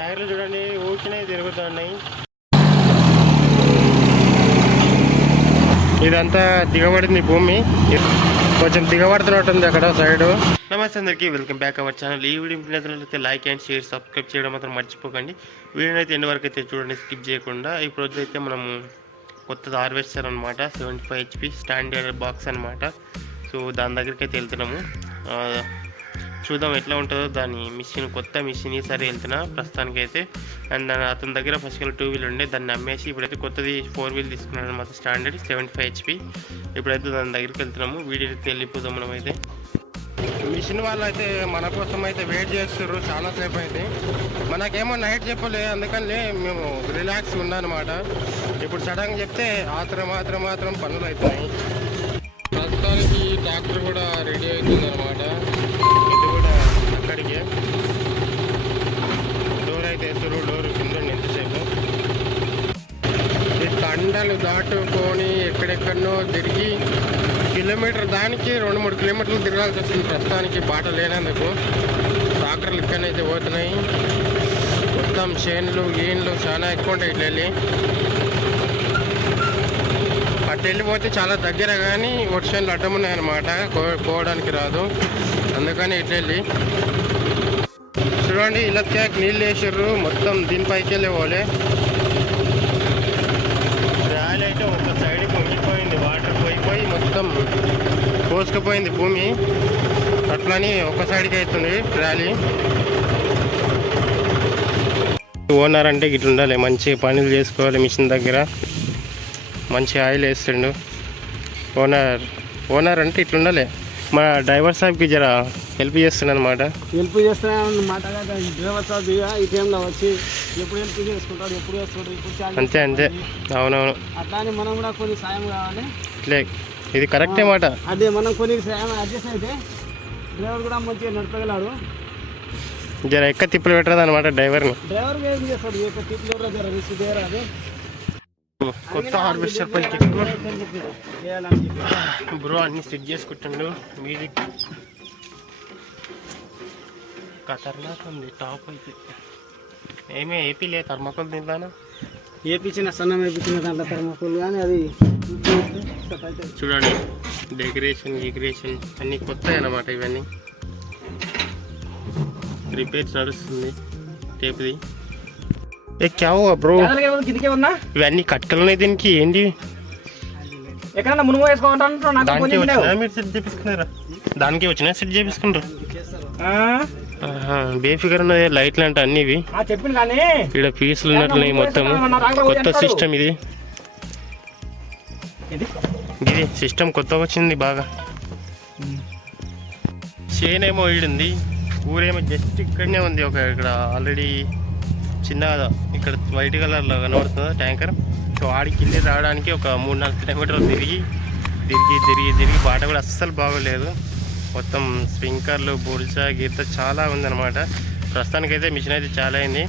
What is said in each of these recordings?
టైర్లు చూడండి ఊరికినే తిరుగుతున్నాయి. ఇదంతా దిగబడింది భూమి, కొంచెం దిగబడుతున్నట్టుంది అక్కడ సైడ్. నమస్తే అందరికీ, వెల్కమ్ బ్యాక్ అవర్ ఛానల్. ఈ వీడియో నచ్చినట్లయితే లైక్ అండ్ షేర్, సబ్స్క్రైబ్ చేయడం మాత్రం మర్చిపోకండి. వీడియో అయితే ఎండ్ వరకు అయితే చూడండి, స్కిప్ చేయకుండా. ఈ రోజు అయితే మనం కొత్తది హార్వెస్టర్ అనమాట, 75 HP స్టాండర్డ్ బాక్స్ అనమాట. సో దాని దగ్గరికి అయితే వెళ్తున్నాము, చూద్దాం ఎట్లా ఉంటుందో దాని మిషన్. కొత్త మిషన్ ఈసారి వెళ్తున్నా ప్రస్తుతానికి అయితే. అండ్ అతని దగ్గర ఫస్ట్ 2 వీల్ ఉండే, దాన్ని అమ్మేసి ఇప్పుడైతే కొత్తది 4 వీల్ తీసుకున్నాడు అనమాట, స్టాండర్డ్ 75 HP. ఇప్పుడైతే దాని దగ్గరికి వెళ్తున్నాము. వీడియో అయితే వెళ్ళిపోతాం మనం. అయితే మిషన్ వాళ్ళు అయితే మన కోసం అయితే వెయిట్ చేస్తున్నారు చాలాసేపు అయితే. మనకేమో నైట్ చెప్పలే, అందుకని మేము రిలాక్స్ ఉన్నానమాట. ఇప్పుడు సడన్గా చెప్తే మాత్రం పనులు అవుతాయి. ప్రస్తుతానికి ట్రాక్టర్ కూడా రెడీ అవుతుంది అనమాట. ఇది కూడా అక్కడికి డోర్ అయితే వేస్తారు, డోర్ కింద ఎంతసేపు. ఈ తండలు దాటుకొని ఎక్కడెక్కడనో తిరిగి కిలోమీటర్ దానికి 2-3 కిలోమీటర్లు తిరగాల్సి వస్తుంది ప్రస్తుతానికి, బాట లేనందుకు. ట్రాక్టర్లు ఇక్కడనైతే పోతున్నాయి. మొత్తం చేన్లు గీన్లు చాలా ఎక్కువ ఉంటాయి. ఇట్లా వెళ్ళి అటు వెళ్ళిపోతే చాలా దగ్గర, కానీ వర్షాలు అడ్డం ఉన్నాయన్నమాట, పోవడానికి రాదు. అందుకని ఇట్లా వెళ్ళి చూడండి, ఇలా నీళ్ళు వేసారు మొత్తం దీనిపైకి వెళ్ళి పోలే. ర్యాలీ అయితే ఒక సైడ్ పొంగిపోయింది, వాటర్ పోయిపోయి మొత్తం కోసుకుపోయింది భూమి. అట్లని ఒక సైడ్కి అవుతుంది ర్యాలీ. ఓనర్ అంటే ఇట్లా ఉండాలి, మంచి పనులు చేసుకోవాలి మిషన్ దగ్గర, మంచి ఆయిల్ వేస్తుండు. ఓనర్ అంటే ఇట్లా ఉండాలి. మా డ్రైవర్ సాబ్కి జర హెల్ప్ చేస్తున్నాను అనమాట. హెల్ప్ చేస్తున్నానమాట. డ్రైవర్ సాబ్ ఈ టైంలో వచ్చి ఎప్పుడు హెల్ప్ చేసుకుంటాడు, ఎప్పుడు చేస్తాడు, ఇప్పుడు అంతే. అవునవును, అట్లా అని మనం కూడా కొన్ని సాయం కావాలి. ఇట్లే ఇది కరెక్టే మాట. అదే మనం కొన్ని సాయం అడ్జస్ట్ అయితే డ్రైవర్ కూడా మంచిగా నడపగలడు. జర ఎక్క తిప్పులు పెట్టరాదు అనమాట డ్రైవర్ని. డ్రైవర్ ఏం చేస్తాడు, ఎక్క తిప్పులు ఎవరో జర రిస్క్ చేయరా. అది కొత్త హార్వెస్టర్ పైకి బ్రో అన్ని సెట్ చేసుకుంటుండు. మ్యూజిక్ ఖతర్నాక్ ఉంది టాప్ అయితే. ఏమే ఏపీలే థర్మాకోల్ తింటానా, ఏపించిన సన్నం వేపించిన దాంట్లో థర్మాకోల్, కానీ అది చూడండి. డెకరేషన్ అన్నీ కొత్తవి అన్నమాట. ఇవన్నీ రిపేర్స్ నడుస్తుంది టేపుది. ఏ క్యా హువా బ్రో, ఇవన్నీ కట్కలనే దీనికి ఏంటి? దానికి వచ్చినా సెట్ చేపించుకున్నారు. బేఫిగర్ ఉన్నది, లైట్లు అంటే అన్ని ఇవి ఇక్కడ పీసులు ఉన్నట్లున్నాయి మొత్తం. కొత్త సిస్టమ్ ఇది సిస్టమ్ కొత్తగా వచ్చింది బాగా. చేనేమో ఈడుంది, ఊరేమో జస్ట్ ఇక్కడనే ఉంది. ఇక్కడ ఆల్రెడీ చిన్నగా ఇక్కడ వైట్ కలర్లో కనబడుతుంది ట్యాంకర్. సో ఆడికి వెళ్ళి రావడానికి ఒక 3-4 కిలోమీటర్లు తిరిగి బాట కూడా అస్సలు బాగోలేదు. మొత్తం స్ప్రింకర్లు బుల్సా గీత చాలా ఉందన్నమాట. ప్రస్తుతానికైతే మిషన్ అయితే చాలా అయింది.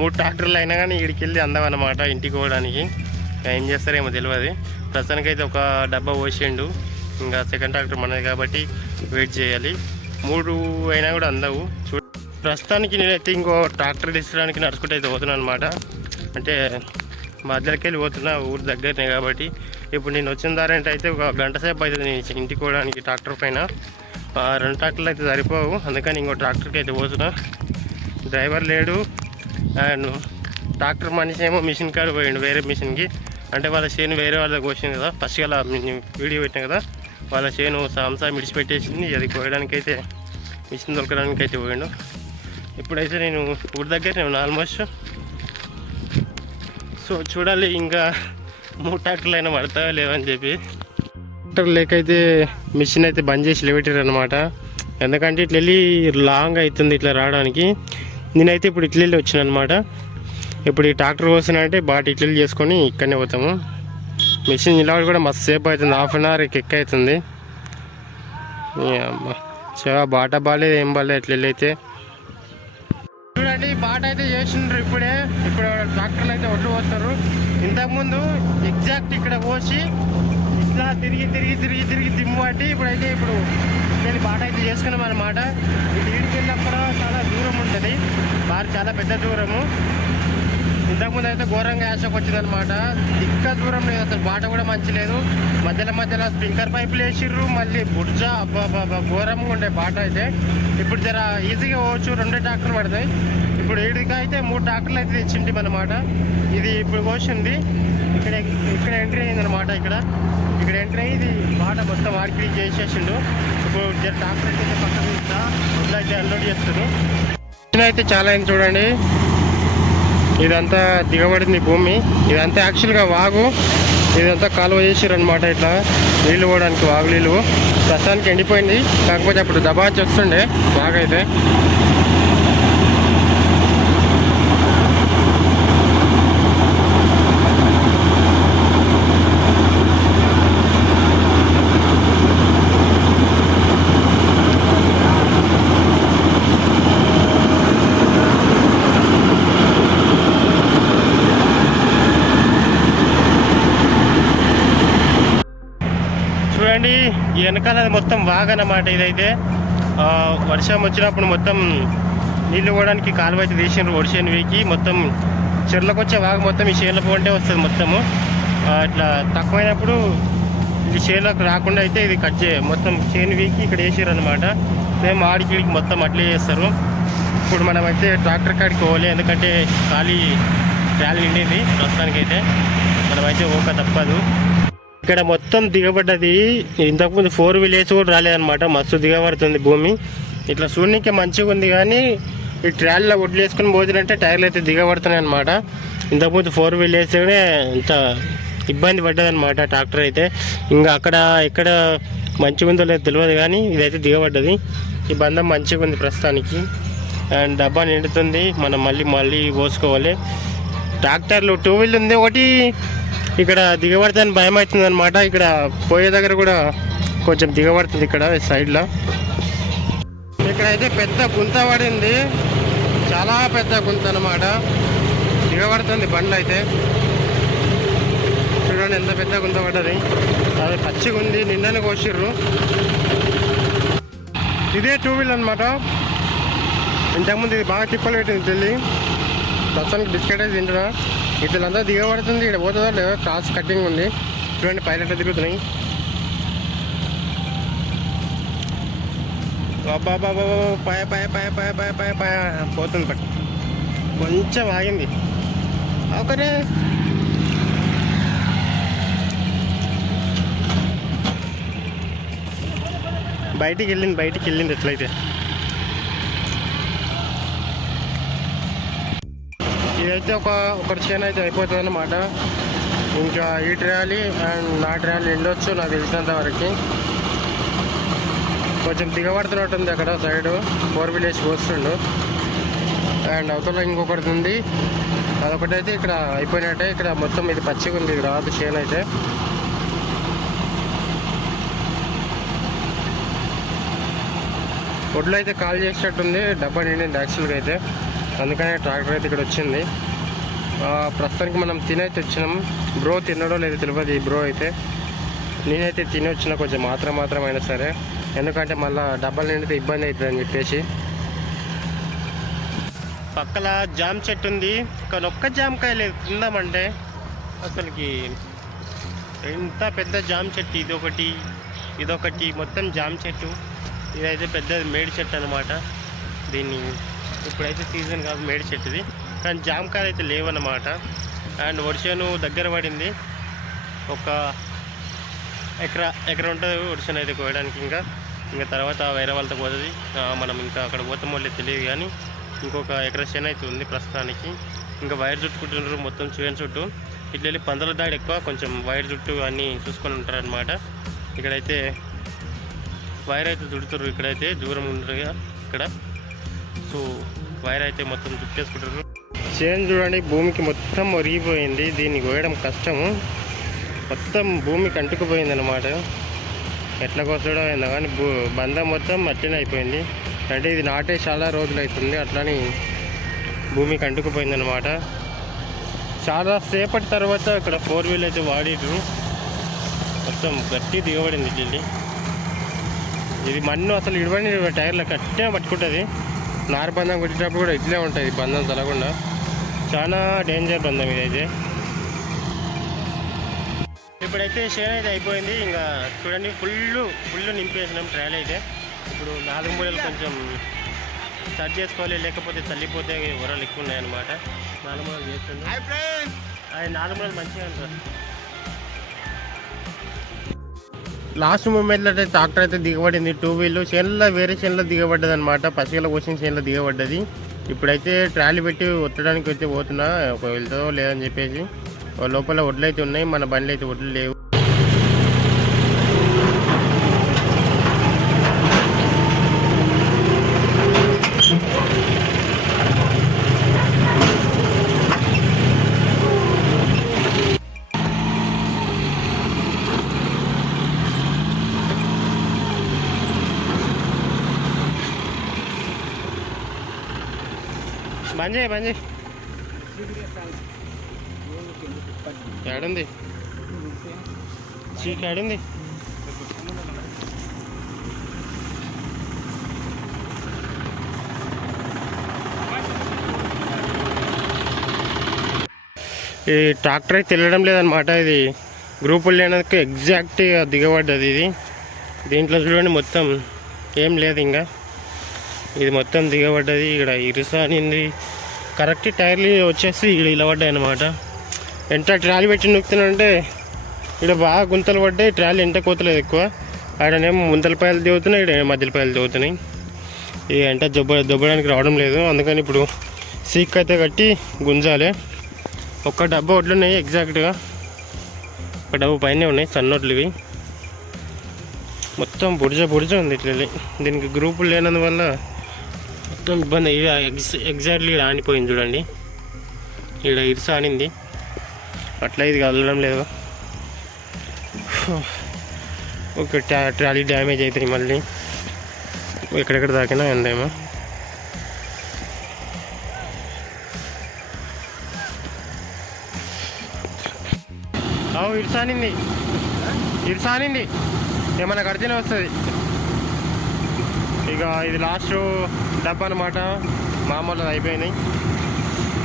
3 ట్రాక్టర్లు అయినా కానీ ఇక్కడికి వెళ్ళి అందమన్నమాట ఇంటికి పోవడానికి. ఏం చేస్తారేమో తెలియదు. ప్రస్తుతానికైతే ఒక డబ్బా పోసిండు, ఇంకా సెకండ్ ట్రాక్టర్ మనది కాబట్టి వెయిట్ చేయాలి. 3 అయినా కూడా అందవు. ప్రస్తుతానికి నేనైతే ఇంకో ట్రాక్టర్ తీసుకురావడానికి నడుచుకుంటూ అయితే పోతున్నాను అనమాట. అంటే మధ్యలోకి వెళ్ళి పోతున్నా, ఊరు దగ్గరనే కాబట్టి. ఇప్పుడు నేను వచ్చిన దారంటే అయితే ఒక గంట సేపు అవుతుంది నేను ఇంటికి పోవడానికి ట్రాక్టర్ పైన. 2 ట్రాక్టర్లు అయితే సరిపోవు, అందుకని ఇంకో ట్రాక్టర్కి అయితే పోతున్నా. డ్రైవర్ లేడు, అండ్ ట్రాక్టర్ మనిషి ఏమో మిషన్ కాడ పోయిండు వేరే మిషన్కి. అంటే వాళ్ళ చేను వేరే వాళ్ళకి వచ్చింది కదా, ఫస్ట్ అలా వీడియో పెట్టినా కదా, వాళ్ళ చేను సాంసా మిడిచిపెట్టేసింది. అది కోయడానికి అయితే మిషన్ దొరకడానికి అయితే పోయిండు. ఇప్పుడైతే నేను ఊరి దగ్గర నేను ఆల్మోస్ట్. సో చూడాలి ఇంకా 3 ట్రాక్టర్లు అయినా పడతాయో లేవని చెప్పి. ట్రాక్టర్ లేకైతే మిషన్ అయితే బంద్ చేసి లేవెట్టారు అనమాట. ఎందుకంటే ఇట్లా వెళ్ళి లాంగ్ అవుతుంది ఇట్లా రావడానికి. నేనైతే ఇప్పుడు ఇట్లా వెళ్ళి వచ్చిన అనమాట. ఇప్పుడు ఈ ట్రాక్టర్ వస్తున్నానంటే బాట ఇట్లా వెళ్ళి చేసుకొని ఇక్కడనే పోతాము. మిషన్ నిలబడి కూడా మస్తు సేపు అవుతుంది, 1/2 hour ఎక్క అవుతుంది. అమ్మ చాలా బాట బాగాలేదు, ఏం బాగాలేదు ఇట్లా వెళ్ళి అయితే. చూడండి బాట అయితే చేసిండ్రు ఇప్పుడు ట్రాక్టర్లు అయితే ఒడ్లు పోస్తారు. ఇంతకుముందు ఎగ్జాక్ట్ ఇక్కడ పోసి ఇట్లా తిరిగి దిమ్ము పట్టి ఇప్పుడు ఇట్లా బాట అయితే చేసుకున్నాం అన్నమాట. ఈ నీటికి వెళ్ళినప్పుడు చాలా దూరం ఉంటుంది, చాలా పెద్ద దూరము. ఇంతకుముందు అయితే ఘోరంగా యాసకు వచ్చిందనమాట. ఇక్క దూరం లేదు అసలు, బాట కూడా మంచి లేదు. మధ్యలో స్ప్రింకర్ పైపులు వేసిర్రు, మళ్ళీ బుడ్జ అబ్బా ఘోరంగా ఉండే బాట అయితే. ఇప్పుడు జర ఈజీగా పోవచ్చు, 2 ట్రాక్టర్లు పడతాయి. ఇప్పుడు ఈడికి అయితే 3 ట్రాక్టర్లు అయితే తెచ్చింది అనమాట. ఇది ఇప్పుడు కోసింది, ఇక్కడ ఎంట్రీ అయిందనమాట. ఇక్కడ ఎంట్రీ అయ్యి ఇది బాట మొత్తం ఆడికి చేసేసిండు. ఇప్పుడు జర ట్రాక్టర్ అయితే పక్కన వడ్లు అయితే అన్లోడ్ చేస్తారు. అయితే చాలా అయింది చూడండి. ఇదంతా దిగబడింది భూమి. ఇదంతా యాక్చువల్గా వాగు, ఇదంతా కాలువ చేసారు అనమాట. ఇట్లా నీళ్ళు పోవడానికి వాగు నీళ్ళు ప్రస్తుతానికి ఎండిపోయింది. కాకపోతే అప్పుడు దబాచి వస్తుండే బాగైతే. చూడండి ఈ వెనకాల మొత్తం వాగనమాట. ఇదైతే వర్షం వచ్చినప్పుడు మొత్తం నీళ్ళు పోవడానికి కాలువ అయితే తీసినారు. వర్షాన్ని వీకి మొత్తం చెర్లకు వచ్చే వాగు మొత్తం ఈ చేనులకు పోంటే వస్తుంది మొత్తము. ఇట్లా తక్కువైనప్పుడు ఈ చేనులకు రాకుండా అయితే ఇది కట్ మొత్తం చేను వీకి ఇక్కడ వేసారు అనమాట. సేమ్ ఆడికి మొత్తం అట్లే చేస్తారు. ఇప్పుడు మనమైతే ట్రాక్టర్ కాడికి పోవాలి, ఎందుకంటే ఖాళీ ట్రాలీ నిండింది. ప్రస్తుతానికైతే మనమైతే ఓక తప్పదు. ఇక్కడ మొత్తం దిగబడ్డది. ఇంతకుముందు 4 wheel వేసి కూడా రాలేదనమాట. మస్తు దిగబడుతుంది భూమి. ఇట్లా చూడడానికి మంచిగా ఉంది, కానీ ఈ ట్రాలీలో ఒడ్లు వేసుకుని పోతుందంటే టైర్లు అయితే దిగబడుతున్నాయి అనమాట. ఇంతకుముందు 4 wheel వేస్తేనే ఇంత ఇబ్బంది పడ్డదనమాట ట్రాక్టర్ అయితే. ఇంకా అక్కడ ఎక్కడ మంచిగా ఉందో లేదో తెలియదు, కానీ ఇదైతే దిగబడ్డది. ఈ బంధం మంచిగా ఉంది ప్రస్తుతానికి. అండ్ డబ్బా నిండుతుంది, మనం మళ్ళీ పోసుకోవాలి. ట్రాక్టర్లు 2 wheel ఉంది ఒకటి. ఇక్కడ దిగబడతాని భయం అవుతుంది అనమాట. ఇక్కడ పోయే దగ్గర కూడా కొంచెం దిగబడుతుంది ఇక్కడ సైడ్లో. ఇక్కడైతే పెద్ద గుంత పడింది, చాలా పెద్ద గుంత అనమాట. దిగబడుతుంది బండ్లు అయితే. చూడండి ఎంత పెద్ద గుంత పడ్డది. అది పచ్చిగా ఉంది, నిన్ననే కోసిర్రు. ఇదే 2 wheel అనమాట. ఇంతకుముందు ఇది బాగా తిప్పలు పెట్టింది తెల్లి. ప్రస్తుతానికి బిస్కెట్ అయితే తింటున్నా. ఇట్లంతా దిగబడుతుంది. ఇక్కడ పోతుందో లేదో క్రాస్ కటింగ్ ఉంది. చూడండి పైలట్లు తిరుగుతున్నాయి. బాబా పాయ పోతుంది. బట్ కొంచెం ఆగింది. ఒకరే బయటికి వెళ్ళింది ఎట్లయితే. ఇదైతే ఒకటి చేను అయితే అయిపోతుంది అన్నమాట. ఇంకా ఈ ట్రాలీ అండ్ నా ట్రాలీ ఎండొచ్చు నాకు తెలిసినంత వరకు. కొంచెం దిగబడుతున్నట్టుంది అక్కడ సైడు 4 wheel వేసి వస్తుండు. అండ్ అవతల ఇంకొకటి ఉంది, అదొకటైతే ఇక్కడ అయిపోయినట్టే. ఇక్కడ మొత్తం ఇది పచ్చిగా ఉంది, ఇది రాదు చేను అయితే. ఒడ్లు అయితే కాల్ చేసినట్టుంది, డబ్బా నిండింది యాక్చువల్గా అయితే. అందుకనే ట్రాక్టర్ అయితే ఇక్కడ వచ్చింది. ప్రస్తుతానికి మనం తినైతే వచ్చినాం. బ్రో తినడో లేదో తెలియదు ఈ బ్రో అయితే. నేనైతే తిని వచ్చిన కొంచెం మాత్రం అయినా సరే, ఎందుకంటే మళ్ళీ డబ్బాలు నిండితే ఇబ్బంది అవుతుంది అని చెప్పేసి. పక్కల జామ్ చెట్టు ఉంది, కానీ ఒక్క జామకాయ లేదు తిందామంటే. అసలుకి ఎంత పెద్ద జామ్ చెట్టు, ఇదొకటి మొత్తం జామ్ చెట్టు. ఇదైతే పెద్ద మేడి చెట్టు అనమాట. దీన్ని ఇప్పుడైతే సీజన్ కాదు మేడి చెట్టుది, కానీ జామకాయలు అయితే లేవన్నమాట. అండ్ వర్షను దగ్గర పడింది. ఒక ఎకరా ఉంటుంది వర్షం అయితే కోయడానికి. ఇంకా తర్వాత వేరే వాళ్ళతో పోతుంది. మనం ఇంకా అక్కడ పోతాం వాళ్ళే తెలియదు, కానీ ఇంకొక ఎకరా చేను అయితే ఉంది ప్రస్తుతానికి. ఇంకా వైర్ చుట్టుకుంటున్నారు మొత్తం చేను చుట్టూ. ఇట్లా వెళ్ళి పందుల దాడి ఎక్కువ, కొంచెం వైర్ చుట్టూ అన్నీ చూసుకొని ఉంటారు అనమాట. ఇక్కడైతే వైర్ అయితే చుడుతుర్రు, ఇక్కడైతే దూరం ఉండరు ఇక్కడ. సో వైర్ అయితే మొత్తం చుట్టేసుకుంటారు. చేను చూడండి భూమికి మొత్తం ఒరిగిపోయింది. దీన్ని కోయడం కష్టము, మొత్తం భూమికి అంటుకుపోయింది అనమాట. ఎట్లా కోసడం అయిందా కానీ బంధం మొత్తం అట్లనే అయిపోయింది. అంటే ఇది నాటే చాలా రోజులు అవుతుంది, అట్లని భూమికి అంటుకుపోయింది అనమాట. చాలా సేపటి తర్వాత ఇక్కడ 4 wheel అయితే వాడిర్రు, మొత్తం గట్టి దిగబడింది ఢిల్లీ. ఇది మన్ను అసలు ఇడవని టైర్లు కట్టే పట్టుకుంటుంది. నారబంధం కొట్టేటప్పుడు కూడా ఇట్లే ఉంటుంది, బంధం తొలగకుండా. చాలా డేంజర్ బంధం ఇదైతే. ఇప్పుడైతే షేర్ అయితే అయిపోయింది. ఇంకా చూడండి ఫుల్ నింపేసినాం ట్రయల్ అయితే. ఇప్పుడు 4 మూలలు కొంచెం సెట్ చేసుకోవాలి, లేకపోతే చల్లిపోతే వరలు ఎక్కువ ఉన్నాయన్నమాట. 4 మూలలు చేస్తుంది. అది 4 మూలలు మంచిగా ఉంటుంది. లాస్ట్ మూమెంట్లో అయితే ట్రాక్టర్ అయితే దిగబడింది. 2 వీళ్ళు చేనులో వేరే చేనులో దిగబడ్డది అనమాట. పసిగల కోసిన చేనులో దిగబడ్డది. ఇప్పుడైతే ట్రాలీ పెట్టి ఒత్తడానికి అయితే పోతున్నా, ఒక వెళ్తుందో లేదని చెప్పేసి. లోపల వడ్లు అయితే ఉన్నాయి, మన బండ్లు అయితే వడ్లు లేవు. బంజే ఏడుంది చీక్ ఏడుంది. ఈ ట్రాక్టర్ అయితే వెళ్ళడం లేదనమాట. ఇది గ్రూపులు లేనందుకు ఎగ్జాక్ట్గా దిగబడ్డది ఇది. దీంట్లో చూడండి మొత్తం ఏం లేదు, ఇంకా ఇది మొత్తం దిగబడ్డది. ఇక్కడ ఇరుసానింది కరెక్ట్. టైర్లు వచ్చేసి ఇక్కడ ఇలా పడ్డాయి అనమాట. ఎంత ట్రాలీ పెట్టి నొక్కుతున్నానంటే ఇక్కడ బాగా గుంతలు పడ్డాయి. ట్రాలీ ఎంత కోతలేదు ఎక్కువ. ఆడనేమో ముంతలపాయలు దిగుతున్నాయి, ఇక్కడ మధ్యలపాయలు దిగుతున్నాయి. ఈ ఎంట దొబ్బడానికి రావడం లేదు. అందుకని ఇప్పుడు సీక్ అయితే కట్టి గుంజాలి. ఒక్క డబ్బా ఒడ్లు ఉన్నాయి, ఎగ్జాక్ట్గా ఒక డబ్బు పైనే ఉన్నాయి, సన్నొడ్లు ఇవి. మొత్తం బుడిజ ఉంది ఇట్లా. దీనికి గ్రూపులు లేనందువల్ల మొత్తం ఇబ్బంది. ఎగ్జాక్ట్లీ ఇక్కడ ఆనిపోయింది చూడండి, ఇక్కడ ఇరుస ఆనింది. అట్లా ఇది కదలడం లేదు. ఒక ట్రాలీ డ్యామేజ్ అవుతుంది, మళ్ళీ ఎక్కడెక్కడ దాకినా ఉందేమో. ఇరుసానింది ఏమన్నా కడితేనే వస్తుంది. ఇక ఇది లాస్ట్ డబ్బా అనమాట. మామూలు అయిపోయినాయి.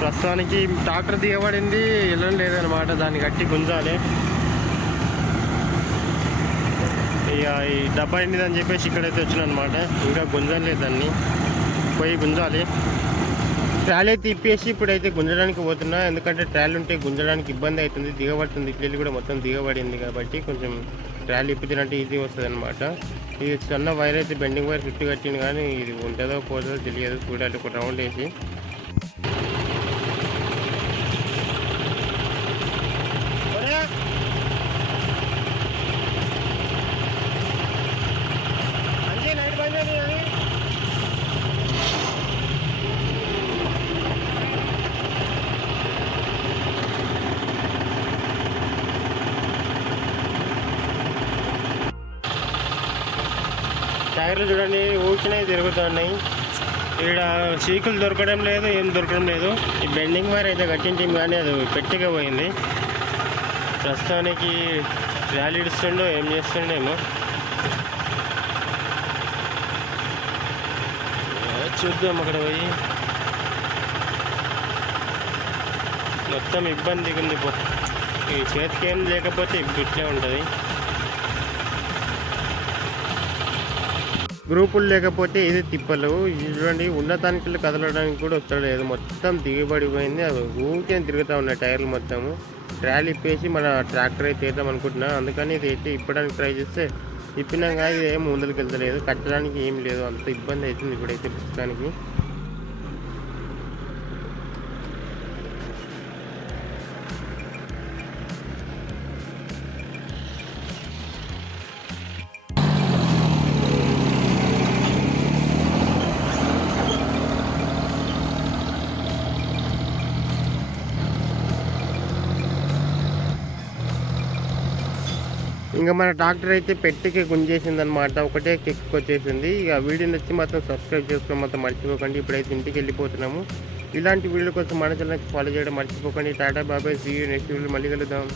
ప్రస్తుతానికి ట్రాక్టర్ దిగబడింది, వెళ్ళడం లేదనమాట. దాన్ని కట్టి గుంజాలి. ఇక ఈ డబ్బా ఎండిదని చెప్పేసి ఇక్కడైతే వచ్చిన అనమాట. ఇంకా గుంజలేదు, దాన్ని పోయి గుంజాలి. ట్రాలీ అయితే ఇప్పేసి ఇప్పుడైతే గుంజడానికి పోతున్నా. ఎందుకంటే ట్రాలీ ఉంటే గుంజడానికి ఇబ్బంది అవుతుంది, దిగబడుతుంది. ఇట్లెళ్ళి కూడా మొత్తం దిగబడింది కాబట్టి కొంచెం ట్రాలీ ఇప్పించాలంటే ఈజీ వస్తుంది అనమాట. ఇది చిన్న వైర్ అయితే బెండింగ్ వైర్ చుట్టూ కట్టింది, కానీ ఇది ఉంటుందో పోతుందో తెలియదు. చూడాలి ఒక రౌండ్ వేసి. టైర్లు చూడండి ఊచినాయి, తిరుగుతున్నాయి. ఇక్కడ చీకులు దొరకడం లేదు, ఏం దొరకడం లేదు. ఈ బెండింగ్ వైర్ అయితే కట్టించింది, కానీ అది పెట్టిగా పోయింది. ప్రస్తుతానికి ట్రాలీ ఇస్తుండో ఏం చేస్తుండేమో చూద్దాం. అక్కడ పోయి మొత్తం ఇబ్బందిగా ఉంది. ఈ చేతికి ఏం లేకపోతే ఇట్లే ఉంటుంది. గ్రూపులు లేకపోతే ఇది తిప్పలు. చూడండి ఉన్నతానికి కదలడానికి కూడా వస్తలేదు, మొత్తం దిగబడిపోయింది. అవి ఊరికే తిరుగుతూ ఉన్నాయి టైర్లు మొత్తము. ట్రాలీ ఇప్పేసి మన ట్రాక్టర్ అయితే వేద్దాం అనుకుంటున్నా. అందుకని ఇది అయితే ఇప్పడానికి ట్రై చేస్తే ఇప్పినాక ఇది ఏం ముందుకు వెళ్తలేదు, కట్టడానికి ఏం లేదు. అంత ఇబ్బంది అవుతుంది ఇప్పుడైతే ప్రస్తుతానికి. ఇంకా మన ట్రాక్టర్ అయితే పెట్టికి గుంజేసింది అనమాట. ఒకటే కిక్ వచ్చేసింది. ఇక వీడియో నచ్చి మాత్రం సబ్స్క్రైబ్ చేసుకోవడం మాత్రం మర్చిపోకండి. ఇప్పుడైతే ఇంటికి వెళ్ళిపోతున్నాము. ఇలాంటి వీడియో కోసం మన ఛానల్ ఫాలో చేయడం మర్చిపోకండి. టాటా బాబాయ్, సీ యూ నెక్స్ట్ వీడియో మళ్ళీ కలుద్దాం.